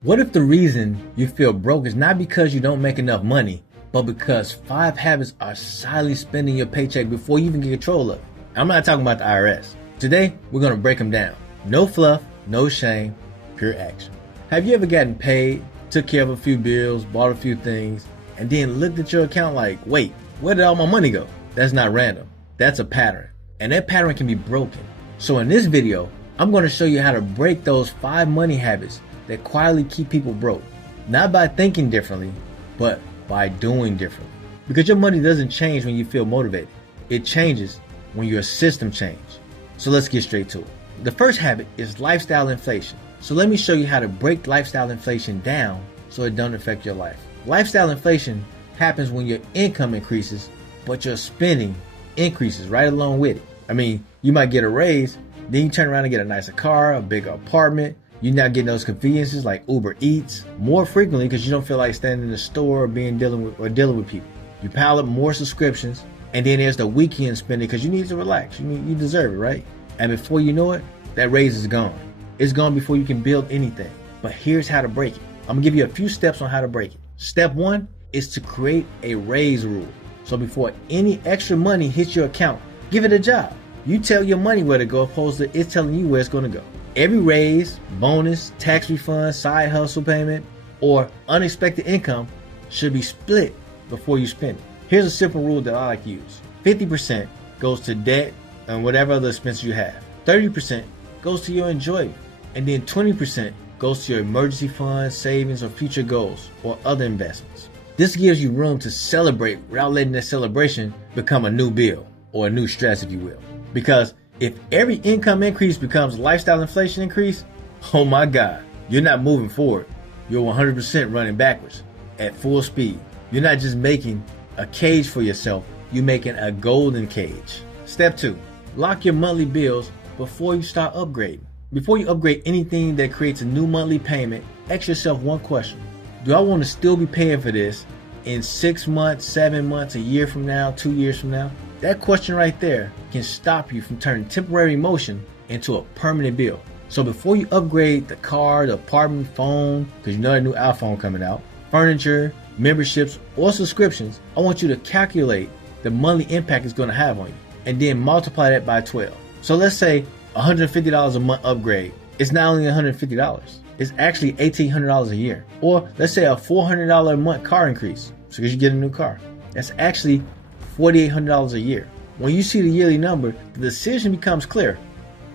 What if the reason you feel broke is not because you don't make enough money, but because 5 habits are silently spending your paycheck before you even get control of it? I'm not talking about the IRS. Today, we're going to break them down. No fluff, no shame, pure action. Have you ever gotten paid, took care of a few bills, bought a few things, and then looked at your account like, wait, where did all my money go? That's not random. That's a pattern. And that pattern can be broken. So in this video, I'm going to show you how to break those 5 money habits that quietly keep people broke. Not by thinking differently, but by doing differently. Because your money doesn't change when you feel motivated. It changes when your system changes. So let's get straight to it. The first habit is lifestyle inflation. So let me show you how to break lifestyle inflation down so it doesn't affect your life. Lifestyle inflation happens when your income increases, but your spending increases right along with it. I mean, you might get a raise, then you turn around and get a nicer car, a bigger apartment. You're not getting those conveniences like Uber Eats more frequently because you don't feel like standing in the store or dealing with people. You pile up more subscriptions, and then there's the weekend spending because you need to relax. You deserve it, right? And before you know it, that raise is gone. It's gone before you can build anything. But here's how to break it. I'm gonna give you a few steps on how to break it. Step 1 is to create a raise rule. So before any extra money hits your account, give it a job. You tell your money where to go opposed to it telling you where it's gonna go. Every raise, bonus, tax refund, side hustle payment, or unexpected income should be split before you spend it. Here's a simple rule that I like to use. 50% goes to debt and whatever other expenses you have. 30% goes to your enjoyment. And then 20% goes to your emergency fund, savings, or future goals, or other investments. This gives you room to celebrate without letting that celebration become a new bill, or a new stress, if you will. Because if every income increase becomes lifestyle inflation increase, oh my God, you're not moving forward. You're 100% running backwards at full speed. You're not just making a cage for yourself, you're making a golden cage. Step 2, lock your monthly bills before you start upgrading. Before you upgrade anything that creates a new monthly payment, ask yourself one question. Do I want to still be paying for this in 6 months, 7 months, a year from now, 2 years from now? That question right there can stop you from turning temporary emotion into a permanent bill. So before you upgrade the car, the apartment, phone, because you know that new iPhone coming out, furniture, memberships, or subscriptions, I want you to calculate the monthly impact it's going to have on you and then multiply that by 12. So let's say $150 a month upgrade. It's not only $150, it's actually $1,800 a year. Or let's say a $400 a month car increase, so because you get a new car. That's actually $4,800 a year. When you see the yearly number, the decision becomes clear.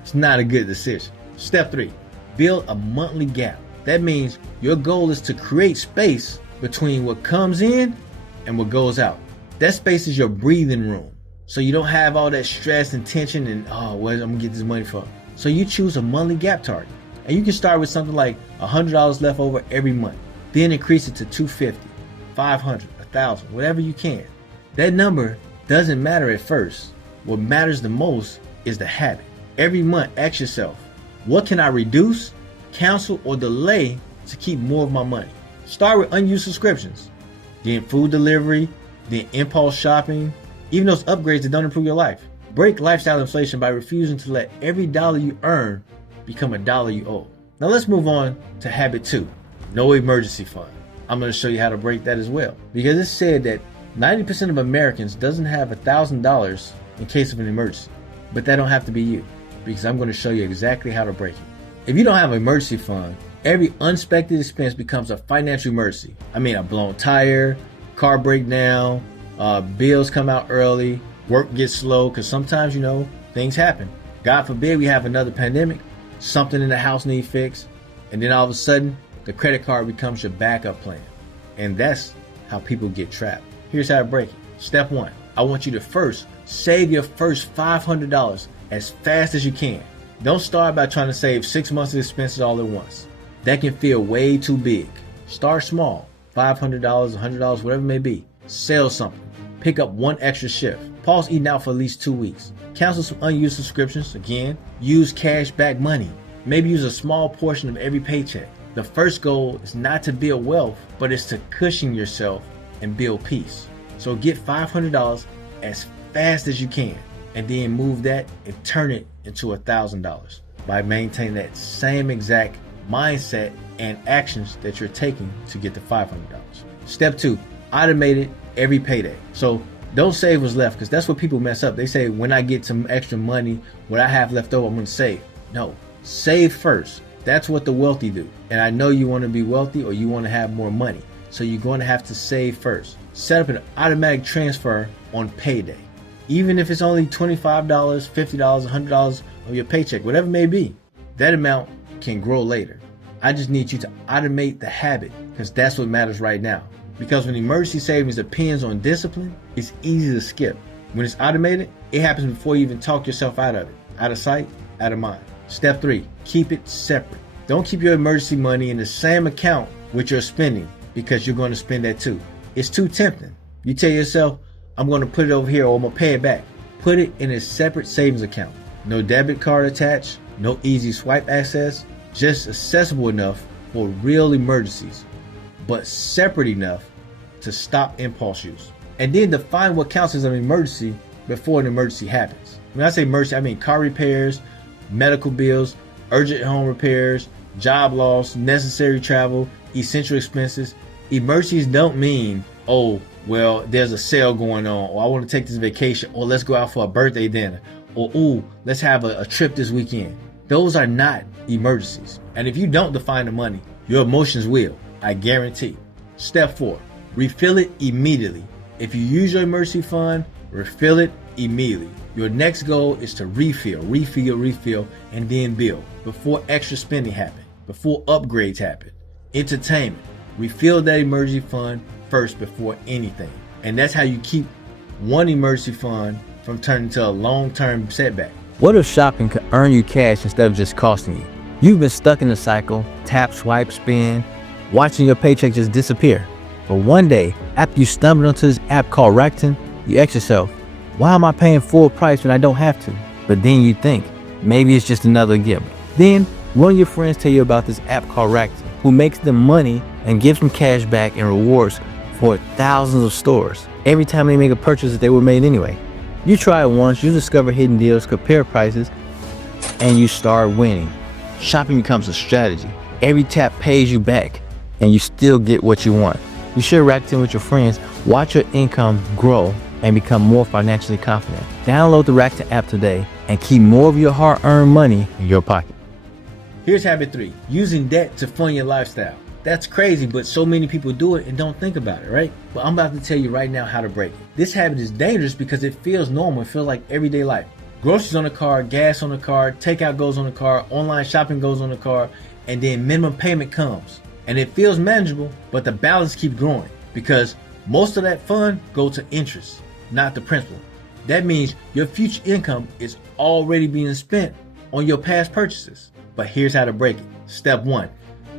It's not a good decision. Step 3, build a monthly gap. That means your goal is to create space between what comes in and what goes out. That space is your breathing room. So you don't have all that stress and tension and, where I'm gonna get this money from. So you choose a monthly gap target. And you can start with something like $100 left over every month. Then increase it to $250, $500, $1,000, whatever you can. That number doesn't matter at first. What matters the most is the habit. Every month, ask yourself, what can I reduce, cancel, or delay to keep more of my money? Start with unused subscriptions, then food delivery, then impulse shopping, even those upgrades that don't improve your life. Break lifestyle inflation by refusing to let every dollar you earn become a dollar you owe. Now let's move on to habit 2, no emergency fund. I'm going to show you how to break that as well. Because it's said that 90% of Americans doesn't have $1,000 in case of an emergency. But that don't have to be you, because I'm going to show you exactly how to break it. If you don't have an emergency fund, every unexpected expense becomes a financial emergency. I mean, a blown tire, car breakdown, bills come out early, work gets slow, because sometimes, things happen. God forbid we have another pandemic, something in the house needs fixed, and then all of a sudden, the credit card becomes your backup plan. And that's how people get trapped. Here's how to break it. Step 1, I want you to first save your first $500 as fast as you can. Don't start by trying to save 6 months of expenses all at once. That can feel way too big. Start small, $500, $100, whatever it may be. Sell something. Pick up one extra shift. Pause eating out for at least 2 weeks. Cancel some unused subscriptions. Again, use cash back money. Maybe use a small portion of every paycheck. The first goal is not to build wealth, but it's to cushion yourself and build peace. So get $500 as fast as you can, and then move that and turn it into $1,000 by maintaining that same exact mindset, and actions that you're taking to get to $500. Step 2, automate it every payday. So don't save what's left, because that's what people mess up. They say, when I get some extra money, what I have left over, I'm going to save. No, save first. That's what the wealthy do. And I know you want to be wealthy, or you want to have more money. So you're going to have to save first. Set up an automatic transfer on payday. Even if it's only $25, $50, $100 of your paycheck, whatever it may be, that amount can grow later. I just need you to automate the habit, because that's what matters right now. Because when emergency savings depends on discipline, it's easy to skip. When it's automated, it happens before you even talk yourself out of it. Out of sight, out of mind. Step 3, keep it separate. Don't keep your emergency money in the same account with your spending, because you're going to spend that too. It's too tempting. You tell yourself, I'm going to put it over here, or I'm going to pay it back. Put it in a separate savings account. No debit card attached, no easy swipe access, just accessible enough for real emergencies, but separate enough to stop impulse use. And then define what counts as an emergency before an emergency happens. When I say emergency, I mean car repairs, medical bills, urgent home repairs, job loss, necessary travel, essential expenses. Emergencies don't mean, oh, well, there's a sale going on, or I want to take this vacation, or let's go out for a birthday dinner, or ooh, let's have a trip this weekend. Those are not emergencies. And if you don't define the money, your emotions will, I guarantee. Step 4, refill it immediately. If you use your emergency fund, refill it immediately. Your next goal is to refill, and then build before extra spending happen, before upgrades happen. Entertainment, refill that emergency fund first before anything. And that's how you keep one emergency fund from turning into a long-term setback. What if shopping could earn you cash instead of just costing you? You've been stuck in the cycle, tap, swipe, spend, watching your paycheck just disappear. But one day, after you stumbled onto this app called Rakuten, you ask yourself, why am I paying full price when I don't have to? But then you think, maybe it's just another gift. Then one of your friends tell you about this app called Rakuten, who makes them money and gives them cash back and rewards for thousands of stores every time they make a purchase that they were made anyway. You try it once, you discover hidden deals, compare prices, and you start winning. Shopping becomes a strategy. Every tap pays you back, and you still get what you want. You share Rakuten with your friends, watch your income grow, and become more financially confident. Download the Rakuten app today and keep more of your hard-earned money in your pocket. Here's habit 3, using debt to fund your lifestyle. That's crazy, but so many people do it and don't think about it, right? But I'm about to tell you right now how to break it. This habit is dangerous because it feels normal. It feels like everyday life. Groceries on the card, gas on the card, takeout goes on the card, online shopping goes on the card, and then minimum payment comes. And it feels manageable, but the balance keeps growing because most of that fund goes to interest, not the principal. That means your future income is already being spent on your past purchases. But here's how to break it. Step 1.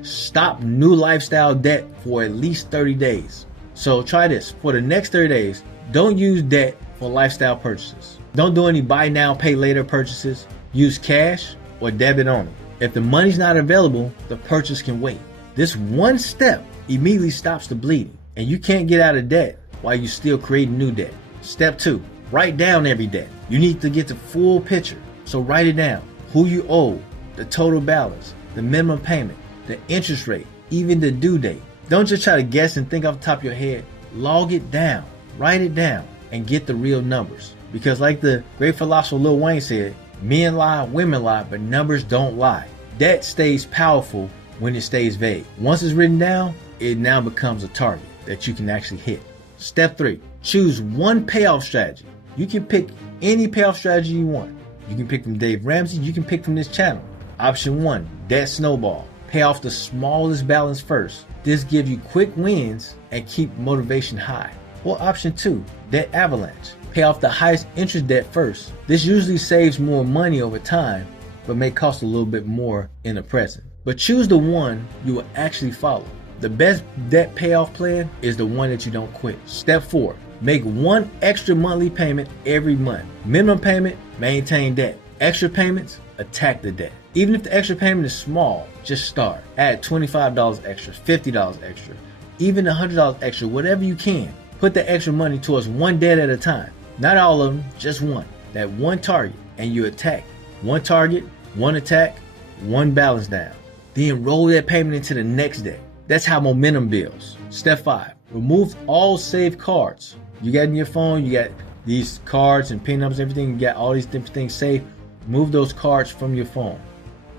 Stop new lifestyle debt for at least 30 days. So try this. For the next 30 days, don't use debt for lifestyle purchases. Don't do any buy now, pay later purchases. Use cash or debit only. If the money's not available, the purchase can wait. This one step immediately stops the bleeding, and you can't get out of debt while you still creating new debt. Step 2, write down every debt. You need to get the full picture. So write it down. Who you owe, the total balance, the minimum payment, the interest rate, even the due date. Don't just try to guess and think off the top of your head. Log it down, write it down, and get the real numbers. Because like the great philosopher Lil Wayne said, men lie, women lie, but numbers don't lie. Debt stays powerful when it stays vague. Once it's written down, it now becomes a target that you can actually hit. Step 3, choose one payoff strategy. You can pick any payoff strategy you want. You can pick from Dave Ramsey, you can pick from this channel. Option 1, debt snowball. Pay off the smallest balance first. This gives you quick wins and keep motivation high. Or option 2, debt avalanche. Pay off the highest interest debt first. This usually saves more money over time, but may cost a little bit more in the present. But choose the one you will actually follow. The best debt payoff plan is the one that you don't quit. Step 4, make one extra monthly payment every month. Minimum payment, maintain debt. Extra payments, attack the debt. Even if the extra payment is small, just start. Add $25 extra, $50 extra, even $100 extra, whatever you can. Put the extra money towards one debt at a time. Not all of them, just one. That one target, and you attack. One target, one attack, one balance down. Then roll that payment into the next day. That's how momentum builds. Step 5, remove all saved cards. You got in your phone, you got these cards and pin numbers, everything, you got all these different things saved. Remove those cards from your phone.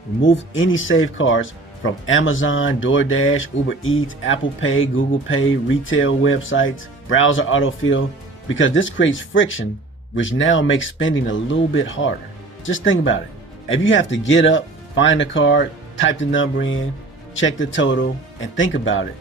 Remove any saved cards from Amazon, DoorDash, Uber Eats, Apple Pay, Google Pay, retail websites, browser autofill, because this creates friction, which now makes spending a little bit harder. Just think about it. If you have to get up, find the card, type the number in, check the total, and think about it,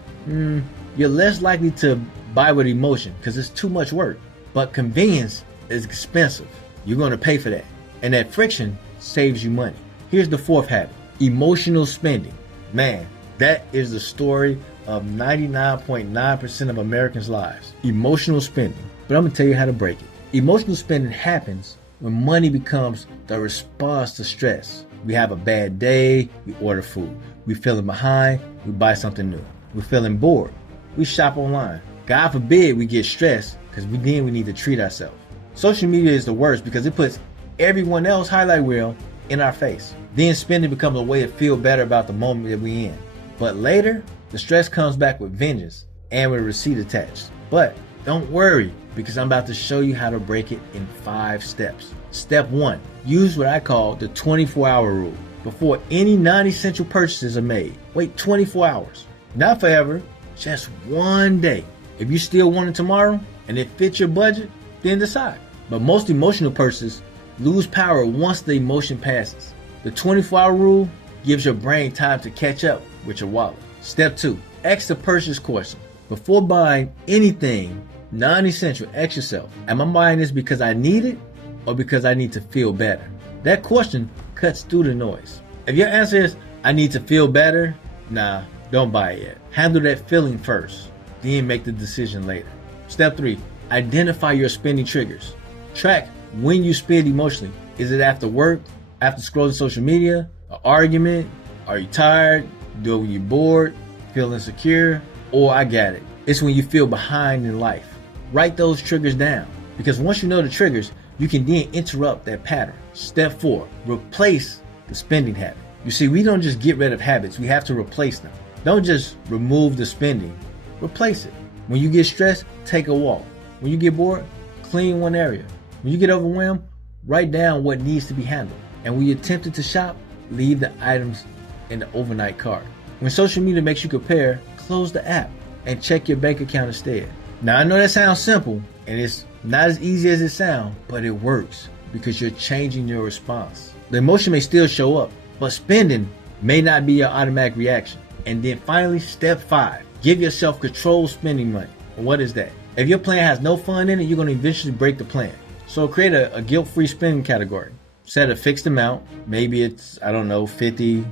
you're less likely to buy with emotion because it's too much work. But convenience is expensive. You're going to pay for that. And that friction saves you money. Here's the 4th habit, emotional spending. Man, that is the story of 99.9% of Americans' lives. Emotional spending. But I'm going to tell you how to break it. Emotional spending happens when money becomes the response to stress. We have a bad day, we order food. We're feeling behind, we buy something new. We're feeling bored, we shop online. God forbid we get stressed, because we need to treat ourselves. Social media is the worst because it puts everyone else highlight reel in our face. Then spending becomes a way to feel better about the moment that we're in. But later, the stress comes back with vengeance and with a receipt attached. But don't worry, because I'm about to show you how to break it in 5 steps. Step 1, use what I call the 24-hour rule. Before any non-essential purchases are made, wait 24 hours. Not forever, just one day. If you still want it tomorrow and it fits your budget, then decide. But most emotional purchases lose power once the emotion passes. The 24-hour rule gives your brain time to catch up with your wallet. Step 2, ask the purchase question. Before buying anything non-essential, ask yourself, am I buying this because I need it or because I need to feel better? That question cuts through the noise. If your answer is, I need to feel better, nah, don't buy it yet. Handle that feeling first, then make the decision later. Step 3, identify your spending triggers. Track when you spend emotionally. Is it after work, after scrolling social media, an argument? Are you tired? Do it when you're bored, feel insecure? Or I got it, it's when you feel behind in life. Write those triggers down, because once you know the triggers, you can then interrupt that pattern. Step 4, replace the spending habit. You see, we don't just get rid of habits, we have to replace them. Don't just remove the spending, replace it. When you get stressed, take a walk. When you get bored, clean one area. When you get overwhelmed, write down what needs to be handled. And when you're tempted to shop, leave the items in the overnight cart. When social media makes you compare, close the app and check your bank account instead. Now, I know that sounds simple and it's not as easy as it sounds, but it works because you're changing your response. The emotion may still show up, but spending may not be your automatic reaction. And then finally, step 5, give yourself controlled spending money. And what is that? If your plan has no fun in it, you're going to eventually break the plan. So create a guilt-free spending category. Set a fixed amount. Maybe it's, I don't know, $50,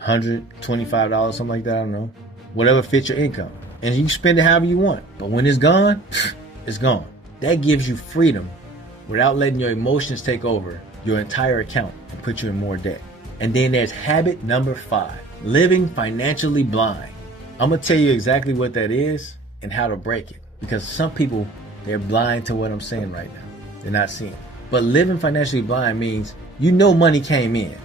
$100, $25, something like that. I don't know. Whatever fits your income. And you can spend it however you want. But when it's gone, it's gone. That gives you freedom without letting your emotions take over your entire account and put you in more debt. And then there's habit number 5, living financially blind. I'm going to tell you exactly what that is and how to break it. Because some people, they're blind to what I'm saying right now. They're not seeing it. But living financially blind means you know money came in,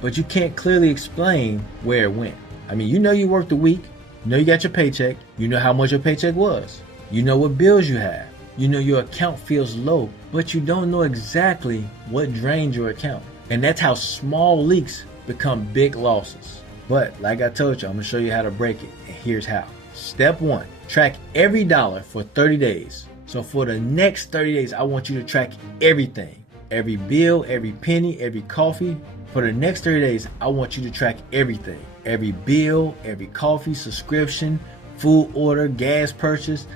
but you can't clearly explain where it went. I mean, you know you worked a week, you know you got your paycheck, you know how much your paycheck was, you know what bills you have, you know your account feels low, but you don't know exactly what drained your account. And that's how small leaks become big losses. But like I told you, I'm gonna show you how to break it, and here's how. Step 1, track every dollar for 30 days. So for the next 30 days, I want you to track everything. Every bill, every penny, every coffee. For the next 30 days, I want you to track everything. Every bill, every coffee, subscription, food order, gas purchase,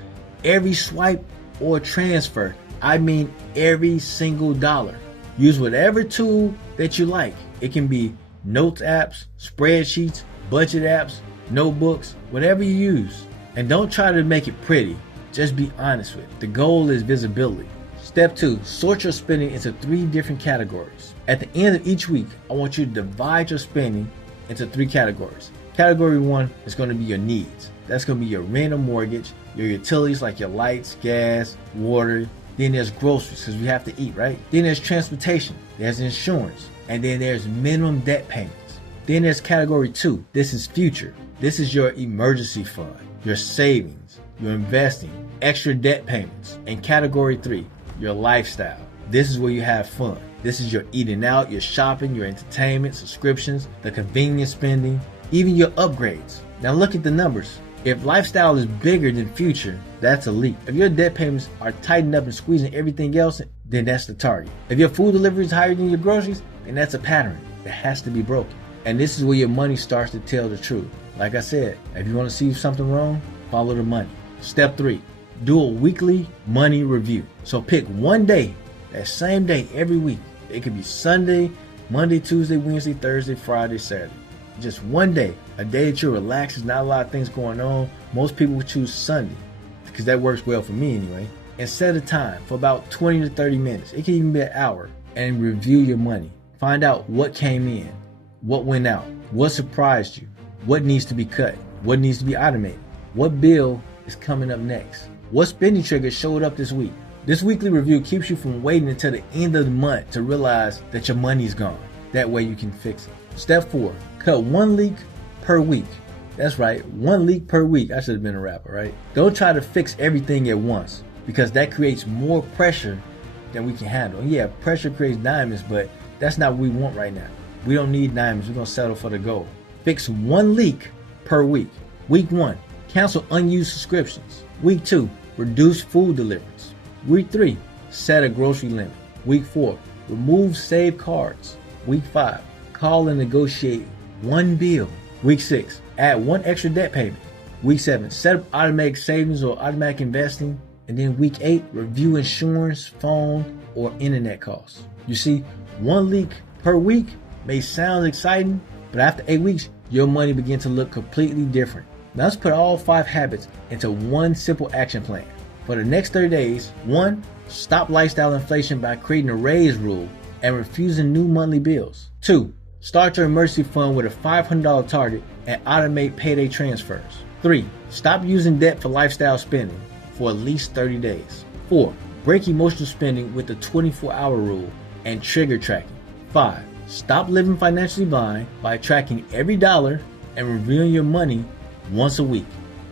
every swipe or transfer. I mean every single dollar. Use whatever tool that you like. It can be notes apps, spreadsheets, budget apps, notebooks, whatever you use. And don't try to make it pretty. Just be honest with it. The goal is visibility. Step 2, sort your spending into 3 different categories. At the end of each week, I want you to divide your spending into 3 categories. Category 1 is going to be your needs. That's going to be your rent or mortgage, your utilities like your lights, gas, water. Then there's groceries because we have to eat, right? Then there's transportation, there's insurance, and then there's minimum debt payments. Then there's category 2. This is future. This is your emergency fund, your savings, your investing, extra debt payments. And category 3, your lifestyle. This is where you have fun. This is your eating out, your shopping, your entertainment, subscriptions, the convenience spending, even your upgrades. Now look at the numbers. If lifestyle is bigger than future, that's elite. If your debt payments are tightened up and squeezing everything else, then that's the target. If your food delivery is higher than your groceries, then that's a pattern that has to be broken. And this is where your money starts to tell the truth. Like I said, if you want to see something wrong, follow the money. Step 3, do a weekly money review. So pick one day, that same day every week. It could be Sunday, Monday, Tuesday, Wednesday, Thursday, Friday, Saturday. Just one day, a day that you're relaxed, there's not a lot of things going on. Most people would choose Sunday because that works well for me anyway. And set a time for about 20 to 30 minutes. It can even be an hour. And review your money. Find out what came in, what went out, what surprised you, what needs to be cut, what needs to be automated, what bill is coming up next, what spending trigger showed up this week. This weekly review keeps you from waiting until the end of the month to realize that your money's gone. That way you can fix it. Step 4, cut one leak per week. That's right, one leak per week. I should have been a rapper, right? Don't try to fix everything at once because that creates more pressure than we can handle. And yeah, pressure creates diamonds, but that's not what we want right now. We don't need diamonds. We're going to settle for the gold. Fix one leak per week. Week 1, cancel unused subscriptions. Week 2, reduce food deliveries. Week 3, set a grocery limit. Week 4, remove saved cards. Week 5, call and negotiate one bill. Week 6, add one extra debt payment. Week 7, set up automatic savings or automatic investing. And then week 8, review insurance, phone, or internet costs. You see, one leak per week may sound exciting, but after 8 weeks, your money begins to look completely different. Now let's put all 5 habits into one simple action plan. For the next 30 days, 1, stop lifestyle inflation by creating a raise rule and refusing new monthly bills. 2, start your emergency fund with a $500 target and automate payday transfers. 3, stop using debt for lifestyle spending for at least 30 days. 4, break emotional spending with the 24-hour rule and trigger tracking. 5, stop living financially blind by tracking every dollar and reviewing your money once a week.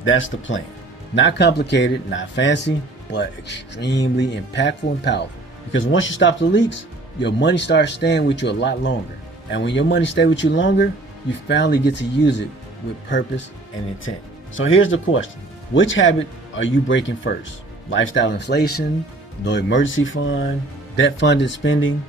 That's the plan. Not complicated, not fancy, but extremely impactful and powerful. Because once you stop the leaks, your money starts staying with you a lot longer. And when your money stays with you longer, you finally get to use it with purpose and intent. So here's the question. Which habit are you breaking first? Lifestyle inflation, no emergency fund, debt-funded spending,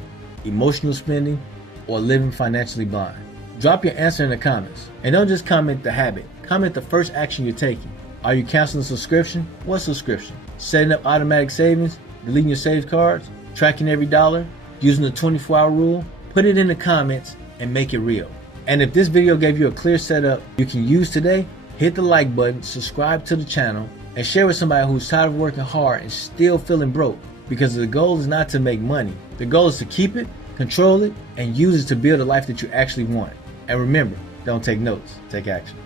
emotional spending, or living financially blind? Drop your answer in the comments. And don't just comment the habit. Comment the first action you're taking. Are you canceling a subscription? What subscription? Setting up automatic savings? Deleting your saved cards? Tracking every dollar? Using the 24-hour rule? Put it in the comments and make it real. And if this video gave you a clear setup you can use today, hit the like button, subscribe to the channel, and share with somebody who's tired of working hard and still feeling broke. Because the goal is not to make money. The goal is to keep it, control it, and use it to build a life that you actually want. And remember, don't take notes, take action.